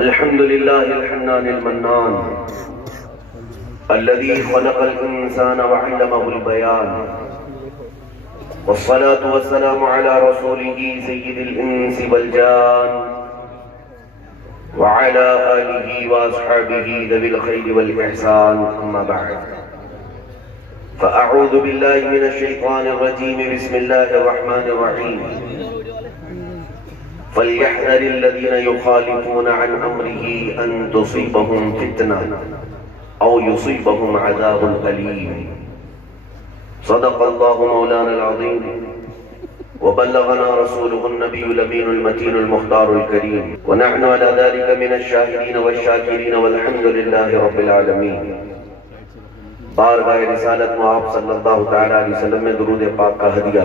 الحمد لله الحنان المنان الذي خلق الإنسان وعلمه البيان، والصلاة والسلام على رسوله سيد الإنس والجان وعلى آله وأصحابه ذوي الخير والإحسان، أما بعد، فأعوذ بالله من الشيطان الرجيم. بسم الله الرحمن الرحيم. فليحذر الذين يخالفون عن أمره أن تصيبهم فتنة أو يصيبهم عذاب أليم. صدق الله مولانا العظيم، وبلغنا رسوله النبي الأمين المتين المختار الكريم، ونحن على ذلك من الشاهدين والشاكرين، والحمد لله رب العالمين. بارگاہ رسالت میں آپ صلی اللہ تعالی علیہ وسلم میں درود پاک کا ہدیہ.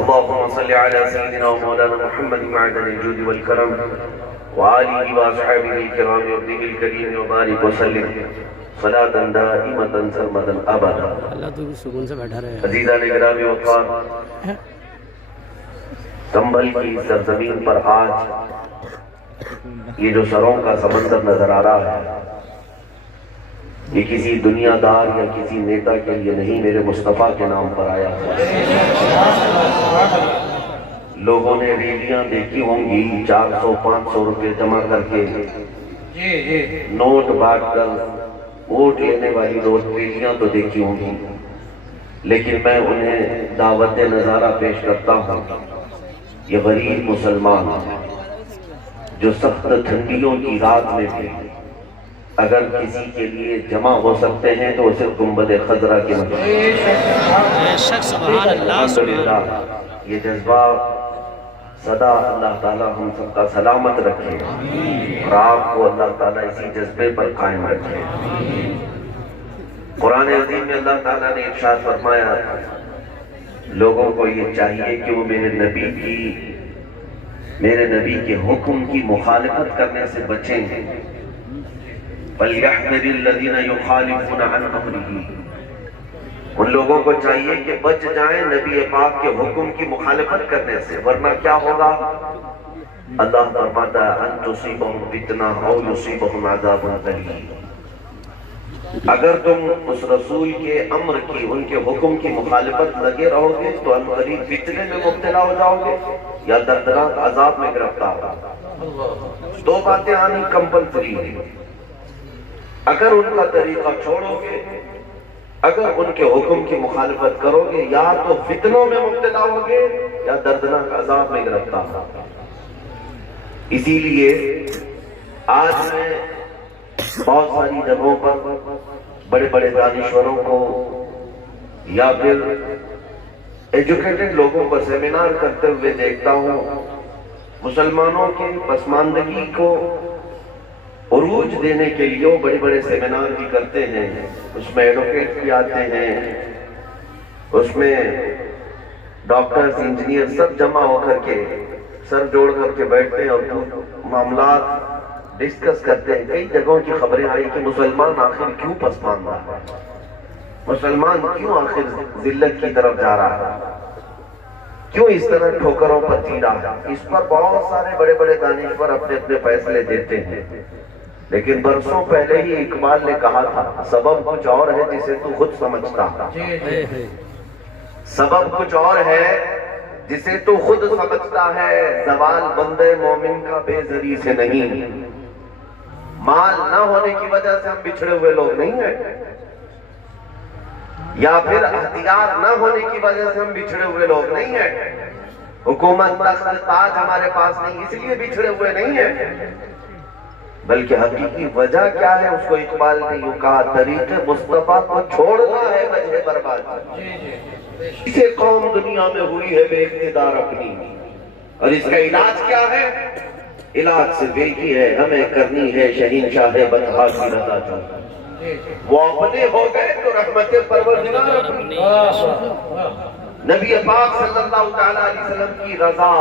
اللهم صل على سيدنا ومولانا محمد معدن الجود والكرم وآله وأصحابه الكرام وابنه الكريم، وبارك وسلم صلاة دائمة سرمدا أبدا. عزیزان گرامی وقار، کمبل کی سرزمین پر آج یہ جو سروں کا سمندر نظر آ رہا ہے، یہ کسی دنیا دار یا کسی نیتا کے لیے نہیں، میرے مصطفیٰ کے نام پر آیا ہے. لوگوں نے ریلیاں دیکھی ہوں گی، 400-500 روپے جمع کر کے نوٹ بانٹ کر ووٹ لینے والی ریلیاں تو دیکھی ہوں گی، لیکن میں انہیں دعوت نظارہ پیش کرتا ہوں. یہ غریب مسلمان جو سخت ٹھنڈیوں کی رات میں بھی اگر کسی کے لیے جمع ہو سکتے ہیں تو اسے گنبد خضرا کے الحمدللہ یہ جذبہ سدا اللہ تعالیٰ ہم سب کا سلامت رکھے، اور آپ کو اللہ تعالیٰ اسی جذبے پر قائم رکھے. قرآن عظیم میں اللہ تعالیٰ نے ارشاد فرمایا، لوگوں کو یہ چاہیے کہ وہ میرے نبی کے حکم کی مخالفت کرنے سے بچیں. فَلْيَحْذَرِ الَّذِينَ يُخَالِفُونَ عَنْ أَمْرِهِ، ان لوگوں کو چاہیے کہ بچ جائیں نبی پاک کے حکم کی مخالفت کرنے سے، ورنہ کیا ہوگا؟ اللہ فرماتا ہے أَن تُصِيبَهُمْ فِتْنَةٌ أَوْ يُصِيبَهُمْ عَذَابٌ أَلِيمٌ. اگر تم اس رسول کے امر کی، ان کے حکم کی مخالفت لگے رہو گے تو عنقریب فتنے میں مبتلا ہو جاؤ گے یا دردناک عذاب میں گرفتار ہو. دو باتیں آنی کمپلسری ہیں. اگر ان کا طریقہ چھوڑو گے، اگر ان کے حکم کی مخالفت کرو گے، یا تو فتنوں میں مبتلا ہو گے یا دردناک عذاب میں گرفتار ہو. اسی لیے آج میں بہت ساری جگہوں پر بڑے بڑے دانشوروں کو یا پھر ایجوکیٹڈ لوگوں کو سیمینار کرتے ہوئے دیکھتا ہوں. مسلمانوں کی پسماندگی کو عروج دینے کے لیے وہ بڑے بڑے سیمینار بھی کرتے ہیں، اس میں ایڈوکیٹ بھی آتے ہیں، اس میں ڈاکٹرز انجینئر سب جمع ہو کر کے سر جوڑ کر کے بیٹھتے ہیں اور معاملات ڈسکس کرتے ہیں. کئی جگہوں کی خبریں آئی کہ مسلمان آخر کیوں پسماندہ ہے، مسلمان کیوں آخر ذلت کی طرف جا رہا ہے، کیوں اس طرح ٹھوکروں پر جی رہا ہے. اس پر بہت سارے بڑے بڑے دانشور اپنے اپنے فیصلے دیتے ہیں، لیکن برسوں پہلے ہی اقبال نے کہا تھا، سبب کچھ اور ہے جسے تو خود سمجھتا ہے. سبب کچھ اور ہے جسے تو خود سمجھتا ہے. زوال بندے مومن کا بے زری سے نہیں. مال نہ ہونے کی وجہ سے ہم بچھڑے ہوئے لوگ نہیں ہیں، یا پھر ہتھیار نہ ہونے کی وجہ سے ہم بچھڑے ہوئے لوگ نہیں ہیں. حکومت تخت تاج ہمارے پاس نہیں اس لیے بچھڑے ہوئے نہیں ہیں، بلکہ حقیقی وجہ کیا ہے اس کو اقبال نے یوں کہا، طریق مصطفیٰ کو چھوڑنا ہے وجہ برباد. اسے قوم دنیا میں ہوئی ہے بے اقتدار اپنی، اور اس کا علاج کیا ہے؟ علاج صرف ایک ہی ہے، ہمیں کرنی ہے شہنشاہ بطحا کی رضا جو. وہ اپنے ہو گئے تو رحمت پروردگار اپنی. نبی پاک صلی اللہ علیہ وسلم کی رضا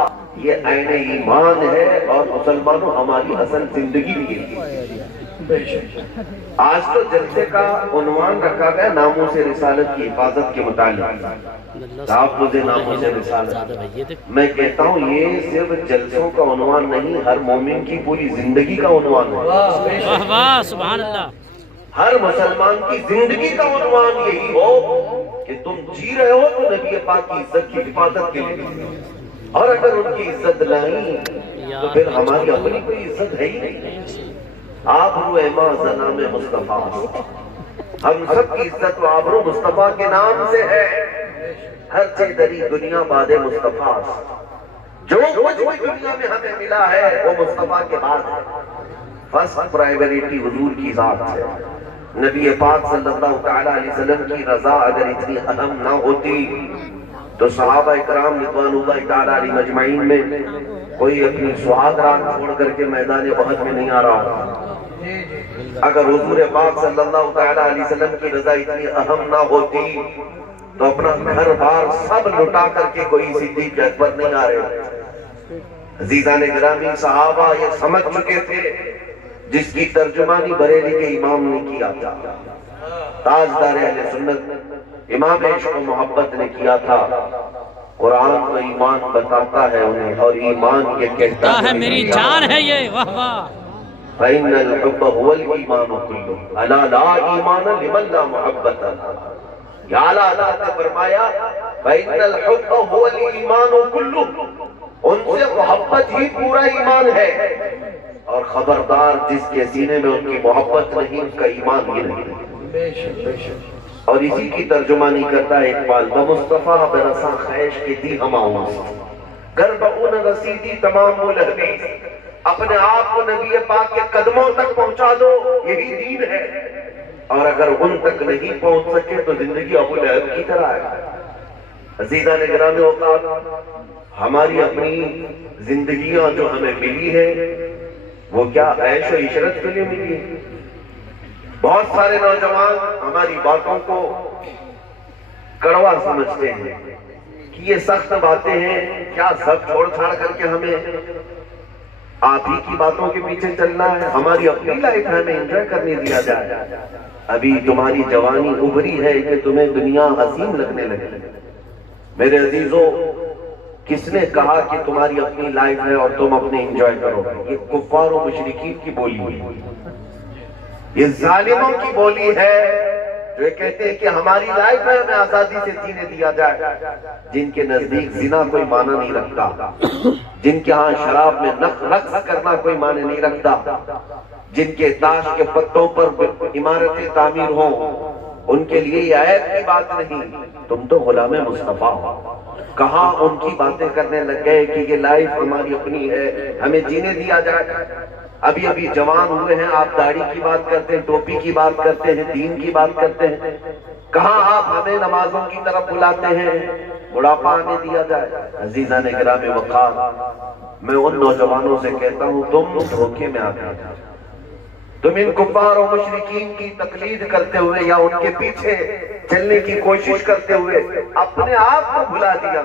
یہ عین ایمان ہے، اور مسلمانوں ہماری اصل زندگی بھی ہے. آج تو جلسے کا عنوان رکھا گیا ناموس رسالت کی حفاظت کے متعلق. تحفظ ناموں سے رسالت. میں کہتا ہوں یہ صرف جلسوں کا عنوان نہیں، ہر مومن کی پوری زندگی کا عنوان ہے. واہ واہ سبحان اللہ. ہر مسلمان کی زندگی کا عنوان یہی ہو کہ تم جی رہے ہو تو نبی پاک کی عزت کی حفاظت کے لیے، اور اگر ان کی عزت نہیں تو پھر ہماری اپنی کوئی عزت ہے ہی نہیں. آبرو ایما زنام مصطفیٰ، ہم سب کی عزت و آبرو مصطفیٰ کے نام سے ہے. ہر چیز دری دنیا باد مصطفیٰ، جو کچھ بھی دنیا میں ہمیں ملا ہے وہ مصطفیٰ کے بعد ہے. فرسٹ پرائیوریٹی حضور کی ذات ہے. نبی پاک صلی اللہ تعالیٰ علیہ وسلم کی رضا اگر اتنی اہم نہ ہوتی تو صحابہ اکرام رضوان اللہ تعالیٰ علیہ مجمعین میں کوئی اپنی سہاگ رات چھوڑ کر کے میدان احد میں نہیں آ رہا. اگر حضور پاک صلی اللہ تعالیٰ علیہ وسلم کی رضا اتنی اہم نہ ہوتی تو اپنا گھر بار سب لٹا کر کے کوئی صدیق اکبر نہیں آ رہے. عزیزان گرامی، صحابہ یہ سمجھ چکے تھے جس کی ترجمانی بریلی کے امام نے کیا تھا، تاجدار اہل سنت امام عشق و محبت نے کیا تھا. قرآن کو ایمان بتاتا ہے انہیں، اور ایمان یہ کہتا ہے میری جان ہے یہ. واہ واہ. فَإِنَّ الْحُبَّ هُوَ الْإِيمَانُ كُلُّهُ أَلَا لَا إِيمَانَ لِمَنْ لَا مُحَبَّةَ. یا اللہ نے فرمایا فَإِنَّ الْحُبَّ هُوَ الْإِيمَانُ كُلُّهُ، ان سے محبت ہی پورا ایمان ہے. اور خبردار جس کے سینے میں ان کی محبت نہیں اس کا ایمان ہی نہیں. اور اسی کی ترجمانی کرتا ہے اقبال، بمصطفیٰ برساں خیش کی تھی ہم آؤں گربعون رسیدی تمام ملہبی. اپنے آپ کو نبی پاک کے قدموں تک پہنچا دو، یہی دین ہے. اور اگر ان تک نہیں پہنچ سکے تو زندگی ابو لہب کی طرح ہے. عزیزان گرامی اوقات، ہماری اپنی زندگیاں جو ہمیں ملی ہے وہ کیا عیش و عشرت کے لیے ملی ہے؟ بہت سارے نوجوان ہماری باتوں کو کڑوا سمجھتے ہیں کہ یہ سخت باتیں ہیں، کیا سب چھوڑ چھاڑ کر کے ہمیں آپ ہی کی باتوں کے پیچھے چلنا ہے؟ ہماری اپنی لائف ہمیں انجوائے کرنے دیا جائے. ابھی تمہاری جوانی ابھری ہے کہ تمہیں دنیا حسین لگنے لگے. میرے عزیزوں، کس نے کہا کہ تمہاری اپنی لائف ہے اور تم اپنے انجوائے کرو؟ یہ کفار و مشرکین کی بولی ہے، یہ ظالموں کی بولی ہے جو کہتے ہیں کہ ہماری لائف ہے، ہمیں آزادی سے جینے دیا جائے. جن کے نزدیک زنا کوئی معنی نہیں رکھتا، جن کے ہاں شراب میں رقص کرنا کوئی معنی نہیں رکھتا، جن کے تاش کے پتوں پر عمارتیں تعمیر ہوں، ان کے لیے یہ عیب کی بات نہیں. تم تو غلام مصطفیٰ ہو. کہاں ان کی باتیں کرنے لگ گئے کہ یہ لائف ہماری اپنی ہے، ہمیں جینے دیا جائے. ابھی ابھی جوان ہوئے ہیں، آپ داڑھی کی بات کرتے ہیں، ٹوپی کی بات کرتے ہیں، دین کی بات کرتے ہیں. کہاں آپ ہمیں نمازوں کی طرف بلاتے ہیں، بڑھاپا آنے دیا جائے. عزیزان گرامی وقار، میں ان نوجوانوں سے کہتا ہوں تم دھوکے میں آ گئے. تم ان کفار و مشرکین کی تقلید کرتے ہوئے یا ان کے پیچھے چلنے کی کوشش کرتے ہوئے اپنے آپ کو بھلا دیا.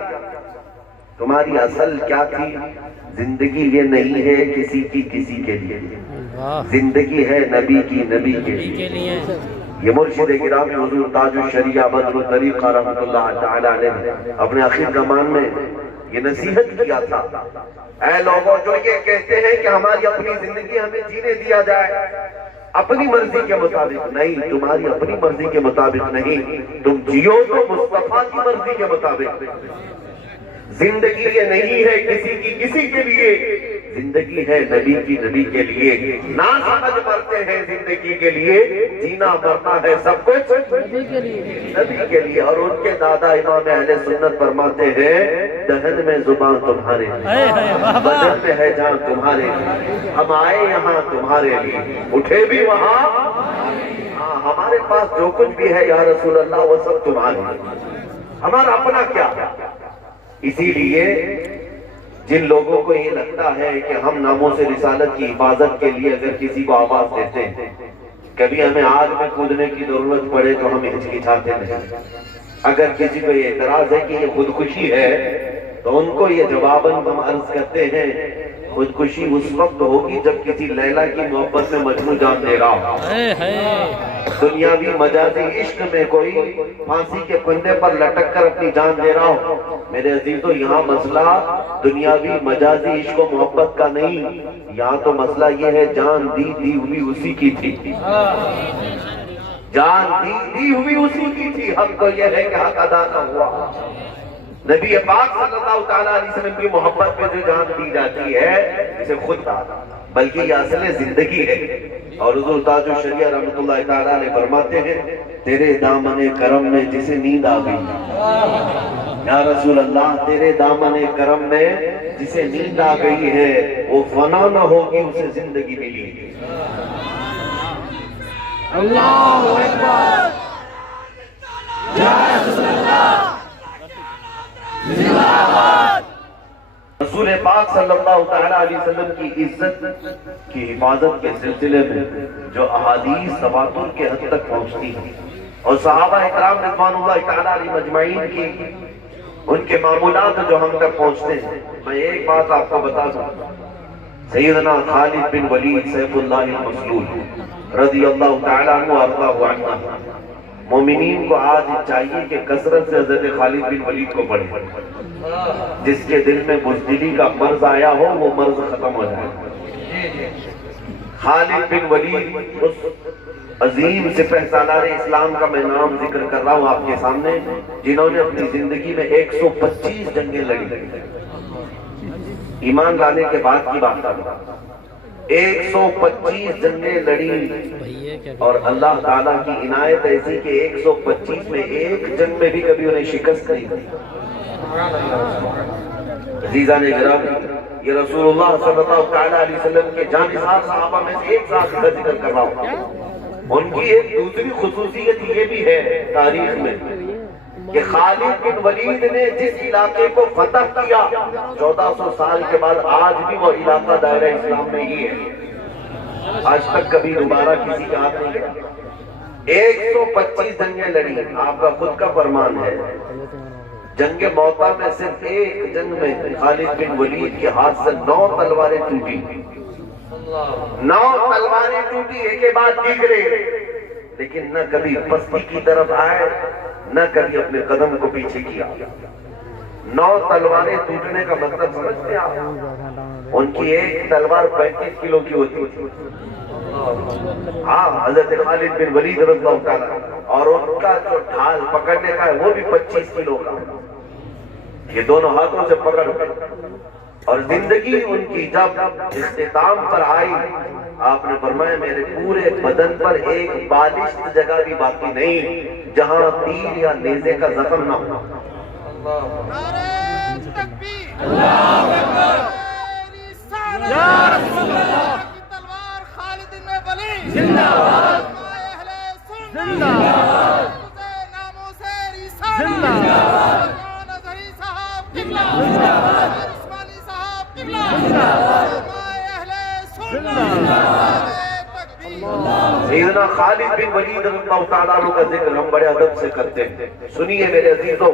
تمہاری اصل کیا تھی؟ زندگی یہ نہیں ہے کسی کے لیے، زندگی ہے نبی کی، نبی کے لیے. یہ مرشد گرامی حضور تاج الشریعہ بدر الطریقہ رحمۃ اللہ تعالیٰ نے اپنے آخر زمان میں یہ نصیحت کیا تھا، اے لوگوں جو یہ کہتے ہیں کہ ہماری اپنی زندگی ہمیں جینے دیا جائے اپنی مرضی کے مطابق، نہیں، تمہاری اپنی مرضی کے مطابق نہیں، تم جیو تو مصطفیٰ کی مرضی کے مطابق. زندگی یہ نہیں ہے کسی کے لیے، زندگی ہے نبی کی، نبی کے لیے. نہ سمجھ مرتے ہیں زندگی کے لیے، جینا مرنا ہے سب کچھ نبی کے لیے، نبی کے لیے. اور ان کے دادا امام اہل سنت فرماتے ہیں دہن میں زبان تمہارے لیے، بدن میں ہے جان تمہارے لیے. ہم آئے یہاں تمہارے لیے، اٹھے بھی وہاں. ہمارے پاس جو کچھ بھی ہے یا رسول اللہ وہ سب تمہارے لیے، ہمارا اپنا کیا. اسی لیے جن لوگوں کو یہ لگتا ہے کہ ہم ناموس رسالت کی حفاظت کے لیے اگر کسی کو آواز دیتے ہیں، کبھی ہمیں آگ میں کودنے کی ضرورت پڑے تو ہم ہچکچاتے نہیں. اگر کسی کو یہ اعتراض ہے کہ یہ خودکشی ہے تو ان کو یہ جواباً ہم عرض کرتے ہیں خودکشی اس وقت ہوگی جب کسی لیلا کی محبت میں مجنون جان دے رہا ہو، دنیاوی مجازی عشق میں کوئی پھانسی کے پھندے پر لٹک کر اپنی جان دے رہا ہو۔ میرے عزیزو، یہاں مسئلہ دنیاوی مجازی عشق و محبت کا نہیں، یہاں تو مسئلہ یہ ہے جان دی ہوئی اسی کی تھی، جان دی ہوئی اسی کی تھی۔ حق تو یہ ہے کہ حق ادا نہ ہوا۔ نبی پاک صلی اللہ تعالیٰ علیہ وسلم کی محبت میں جو جان دی جاتی ہے اسے خود بلکہ یہ اصل زندگی ہے۔ اور حضور تاج الشریعہ رحمۃ اللہ تعالیٰ علیہ فرماتے ہیں تیرے دامن کرم میں جسے نیند آ گئی، یا رسول اللہ تیرے دامن کرم میں جسے نیند آ گئی ہے وہ فنا نہ ہوگی، اسے زندگی ملی۔ اللہ اکبر، یا رسول اللہ، رسول پاک صلی اللہ تعالیٰ علیہ وسلم کی عزت کی حفاظت کے سلسلے میں جو احادیث تواتر کے حد تک پہنچتی ہیں اور صحابہ اکرام رضوان اللہ تعالیٰ علیہ مجمعین کی ان کے معمولات جو ہم تک پہنچتے ہیں، میں ایک بات آپ کو بتا دوں، سیدنا خالد بن ولید سیف اللہ المسلول رضی اللہ تعالیٰ عنہ وارضاہ عنہ، مومنین کو آج چاہیے کہ کثرت سے حضرت خالد بن ولید کو پڑھیں، جس کے دل میں بزدلی کا مرض آیا ہو وہ مرض ختم ہو جائے۔ خالد بن ولید اس عظیم سپہ سالار اسلام کا میں نام ذکر کر رہا ہوں آپ کے سامنے، جنہوں نے اپنی زندگی میں 125 جنگیں لڑی، ایمان لانے کے بعد کی بات ہے، 125 جنگیں لڑی، اور اللہ تعالیٰ کی عنایت ایسی کہ 125 میں ایک جنگ میں بھی کبھی انہیں شکست نہیں دی۔ عزیزان گرامی، یہ رسول اللہ صلی اللہ تعالیٰ علیہ وسلم کے جانثار صحابہ میں سے ایک ذات کا ذکر کر رہا ہوں۔ ان کی ایک دوسری خصوصیت یہ بھی ہے تاریخ میں کہ خالد بن ولید نے جس علاقے کو فتح کیا 1400 سال کے بعد آج بھی وہ علاقہ دائرہ اسلام میں ہی ہے، آج تک کبھی دوبارہ کسی کا ہاتھ نہیں لگا۔ 125 جنگیں لڑی، آپ کا خود کا فرمان ہے، جنگ موتا میں صرف ایک جنگ میں خالد بن ولید کے ہاتھ سے 9 تلواریں ٹوٹی، 9 تلواریں ٹوٹی ایک کے بعد دیگرے، لیکن نہ کبھی پستی کی طرف آئے نہ کبھی اپنے قدم کو پیچھے کیا۔ 9 تلواریں ٹوٹنے کا مطلب سمجھتے ہیں آپ؟ ان کی ایک تلوار 35 کلو کی ہوتی تھی، ہاں حضرت خالد بن ولید رضی اللہ تعالیٰ، اور ان کا جو ڈھال پکڑنے کا ہے وہ بھی 25 کلو کا، یہ دونوں ہاتھوں سے پکڑ کر، اور زندگی ان کی جب اختتام پر آئی آپ نے فرمایا میرے پورے بدن پر ایک بالشت جگہ بھی باقی نہیں جہاں تیر یا نیزے کا زخم نہ ہو۔ نعرہ تکبیر، اللہ اکبر، یا رسول اللہ کی تلوار خالد بن ولید زندہ باد، اہل سنت زندہ باد، ناموں سے رسالت زندہ باد، نظری صاحب قبلہ زندہ باد، عثمانی صاحب قبلہ زندہ باد، اہل سنت سیدنا خالد بن ولید رضی اللہ تعالیٰ عنہ کا ذکر ہم بڑے ادب سے کرتے ہیں۔ سنیے میرے عزیزوں،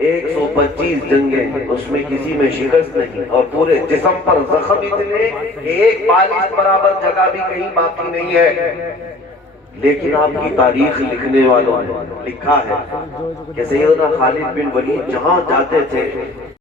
125 جنگیں، اس میں کسی میں شکست نہیں، اور پورے جسم پر زخم اتنے کہ ایک بالش برابر جگہ بھی کہیں باقی نہیں ہے، لیکن آپ کی تاریخ لکھنے والوں نے لکھا ہے کہ سیدنا خالد بن ولید جہاں جاتے تھے